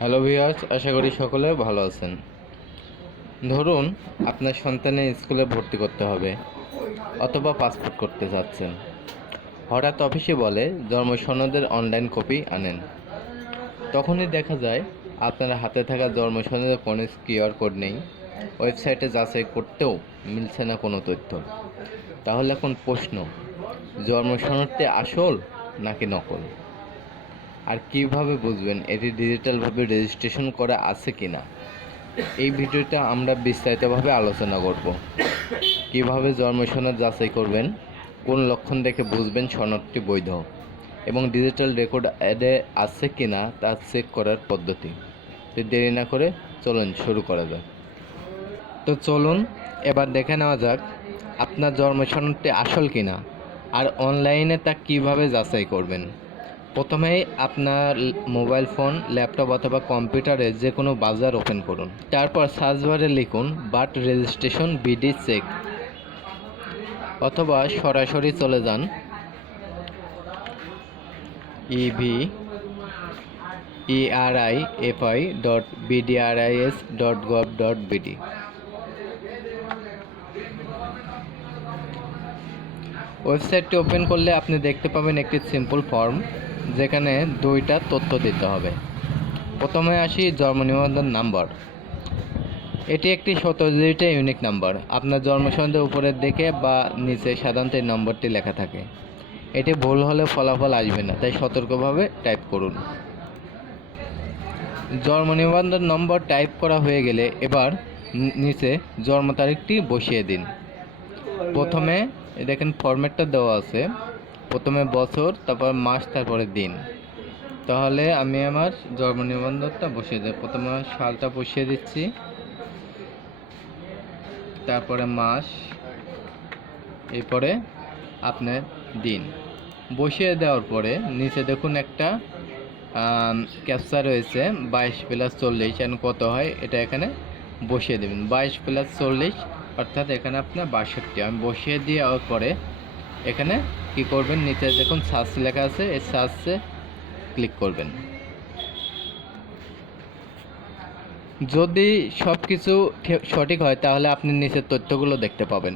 Hello viewers, আশা করি সকলে ভালো আছেন। ধরুন আপনার সন্তানের স্কুলে ভর্তি করতে হবে অথবা পাসপোর্ট করতে যাচ্ছেন। হঠাৎ অফিসে বলে জন্ম সনদের অনলাইন কপি আনেন। তখনই দেখা যায়, আপনার হাতে থাকা জন্ম সনদের কোনো কিউআর কোড নেই। ওয়েবসাইটে যাচাই করতেও মিলছে না কোনো তথ্য। তাহলে এখন প্রশ্ন জন্ম সনদটি আসল নাকি নকল? আর কীভাবে বুঝবেন এটি ডিজিটালভাবে রেজিস্ট্রেশন করা আছে কিনা? এই ভিডিওতে আমরা বিস্তারিতভাবে আলোচনা করব। কীভাবে জন্ম সনদ যাচাই করবেন? কোন লক্ষণ দেখে বুঝবেন সনদটি বৈধ? এবং ডিজিটাল রেকর্ড অ্যাডে আছে কিনা তা চেক করার পদ্ধতি? তো দেরি না করে চলুন শুরু করা যাক। তো চলুন, এবার দেখে নেওয়া যাক আপনার জন্ম সনদটি আসল কিনা, আর অনলাইনে তা কীভাবে যাচাই করবেন? প্রথমেই আপনার মোবাইল ফোন, ল্যাপটপ অথবা কম্পিউটারে যে কোনো বাজার ওপেন করুন। তারপর সার্চ বারে লিখুন, বাট রেজিস্ট্রেশন বিডি চেক অথবা সরাসরি চলে যান। Everify dot BDRIS dot gov dot BD ওয়েবসাইটটি ওপেন করলে আপনি দেখতে পাবেন একটি সিম্পল ফর্ম যেখানে দুইটা তথ্য দিতে হবে। প্রথমে আসি জন্ম নিবন্ধন নাম্বার এটি একটি শতজিটা ইউনিক নাম্বার আপনার জন্মসনদের উপরের দিকে বা নিচে সাধারণত এই নম্বরটি লেখা থাকে। এটি ভুল হলে ফলাফল আসবে না, তাই সতর্কভাবে টাইপ করুন। জন্ম নিবন্ধন নম্বর টাইপ করা হয়ে গেলে এবার নিচে জন্ম তারিখটি বসিয়ে দিন। প্রথমে দেখেন ফরম্যাটটা দেওয়া আছে। প্রথমে বছর, তারপর মাস, তারপরে দিন। তাহলে আমি আমার জন্ম নিবন্ধনটা বসিয়ে দেব। প্রথমে সালটা বসিয়ে দিচ্ছি। তারপরে মাস, এরপরে আপনার দিন। বসিয়ে দেওয়ার পরে নিচে দেখুন একটা ক্যাপচা রয়েছে, বাইশ প্লাস চল্লিশ, এখন কত হয়, এটা এখানে বসিয়ে দেবেন। বাইশ প্লাস চল্লিশ অর্থাৎ এখানে আপনার বাষট্টি। আমি বসিয়ে দেওয়ার পরে এখানে কি করবেন? নিচে দেখুন সার্চ লেখা আছে। এই সার্চে ক্লিক করবেন। যদি সব কিছু সঠিক হয়, তাহলে আপনি নিচের তথ্যগুলো দেখতে পাবেন।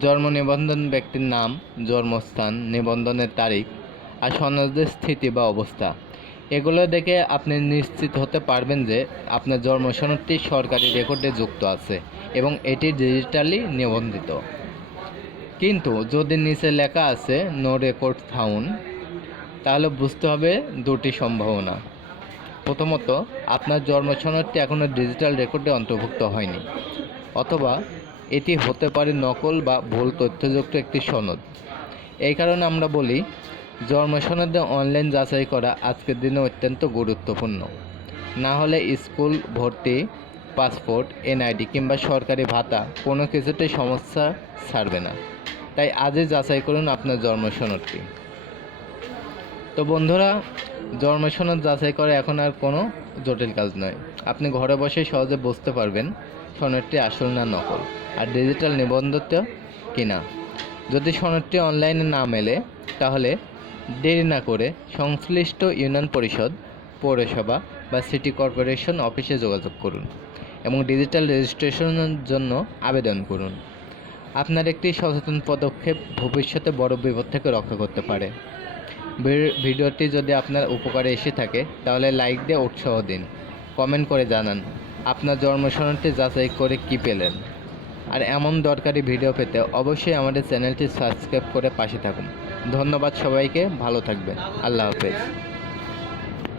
জন্ম নিবন্ধন ব্যক্তির নাম, জন্মস্থান, নিবন্ধনের তারিখ আর সনদের স্থিতি বা অবস্থা। এগুলো দেখে আপনি নিশ্চিত হতে পারবেন যে আপনার জন্ম সনদটি সরকারি রেকর্ডে যুক্ত আছে। এবং এটি ডিজিটালি নিবন্ধিত। কিন্তু যদি নিচে লেখা আছে নো রেকর্ড ফাউন্ড তাহলে বুঝতে হবে দুটি সম্ভাবনা। প্রথমত, আপনার জন্ম সনদটি এখনও ডিজিটাল রেকর্ডে অন্তর্ভুক্ত হয়নি, অথবা এটি হতে পারে নকল বা ভুল তথ্যযুক্ত একটি সনদ। এই কারণে আমরা বলি জন্ম সনদে অনলাইন যাচাই করা আজকের দিনে অত্যন্ত গুরুত্বপূর্ণ। না হলে স্কুল, ভর্তি পাসপোর্ট, এনআইডি কিংবা সরকারি ভাতা, কোনো কিছুতেই সমস্যা ছাড়বে না। তাই আজই যাচাই করুন আপনার জন্ম সনদটি। তো বন্ধুরা, জন্ম সনদ যাচাই করা এখন আর কোনো জটিল কাজ নয়। আপনি ঘরে বসে সহজে বুঝতে পারবেন সনদটি আসল না নকল আর ডিজিটাল নিবন্ধত কিনা। যদি সনদটি অনলাইনে না মেলে, তাহলে দেরি না করে সংশ্লিষ্ট ইউনিয়ন পরিষদ পৌরসভা বা সিটি কর্পোরেশন অফিসে যোগাযোগ করুন এবং ডিজিটাল রেজিস্ট্রেশনের জন্য আবেদন করুন। আপনার একটি সচেতন পদক্ষেপ ভবিষ্যতে বড় বিপদ থেকে রক্ষা করতে পারে। ভিডিওটি যদি আপনার উপকারে এসে থাকে, তাহলে লাইক দিয়ে উৎসাহ দিন। কমেন্ট করে জানান, আপনার জন্ম যাচাই করে কি পেলেন? আর এমন দরকারি ভিডিও পেতে অবশ্যই আমাদের চ্যানেলটি সাবস্ক্রাইব করে পাশে থাকুন। ধন্যবাদ সবাইকে, ভালো থাকবেন। আল্লাহ হাফেজ।